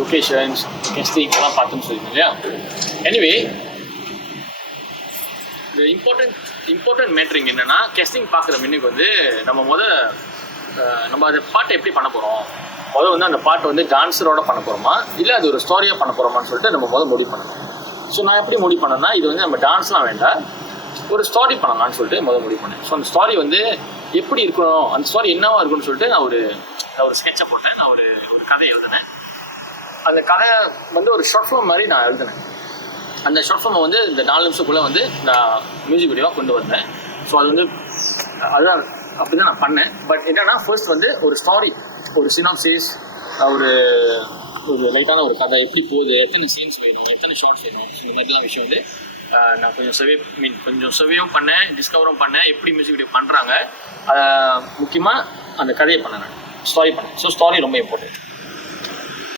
Locations கெஸ்டிங் எல்லாம் பார்த்தோன்னு சொல்லியிருந்தேன் இல்லையா. எனிவே இந்த இம்பார்ட்டன்ட் மேட்ரிங் என்னென்னா, கெஸ்டிங் பார்க்குற முன்னுக்கு வந்து நம்ம அந்த பாட்டை எப்படி பண்ண போகிறோம், வந்து அந்த பாட்டை வந்து டான்ஸரோட பண்ண போகிறோமா இல்லை அது ஒரு ஸ்டோரியாக பண்ண போகிறோமான்னு சொல்லிட்டு நம்ம முடிவு பண்ணணும். ஸோ நான் எப்படி முடிவு பண்ணேன்னா, இது வந்து நம்ம டான்ஸ்லாம் வேண்டாம், ஒரு ஸ்டோரி பண்ணலாம்னு சொல்லிட்டு முடிவு பண்ணேன். ஸோ அந்த ஸ்டோரி வந்து எப்படி இருக்கணும், அந்த ஸ்டோரி என்னவா இருக்குன்னு சொல்லிட்டு நான் ஒரு ஸ்கெட்சை போட்டேன். நான் ஒரு கதை எழுதினேன். அந்த கதை வந்து ஒரு ஷார்ட் ஃபிலிம் மாதிரி நான் எழுதினேன். அந்த ஷார்ட் ஃபிலிமை வந்து இந்த 4 நிமிஷத்துக்குள்ளே வந்து நான் மியூசிக் வீடியோவாக கொண்டு வந்தேன். ஸோ அது வந்து அதுதான் அப்படி தான் நான் பண்ணேன். பட் என்னென்னா, ஃபர்ஸ்ட் வந்து ஒரு ஸ்டோரி, ஒரு சினாப்சிஸ், ஒரு லைட்டான ஒரு கதை எப்படி போகுது, எத்தனை சீன்ஸ் வேணும், எத்தனை ஷார்ட்ஸ் வேணும், இந்த மாதிரிலாம் விஷயம் வந்து நான் கொஞ்சம் சர்வேவும் பண்ணேன், டிஸ்கவரும் பண்ணேன், எப்படி மியூசிக் வீடியோ பண்ணுறாங்க, முக்கியமாக அந்த கதையை பண்ணேன், நான் ஸ்டோரி பண்ணேன். ஸோ ஸ்டோரி ரொம்ப இம்பார்ட்டன்ட்.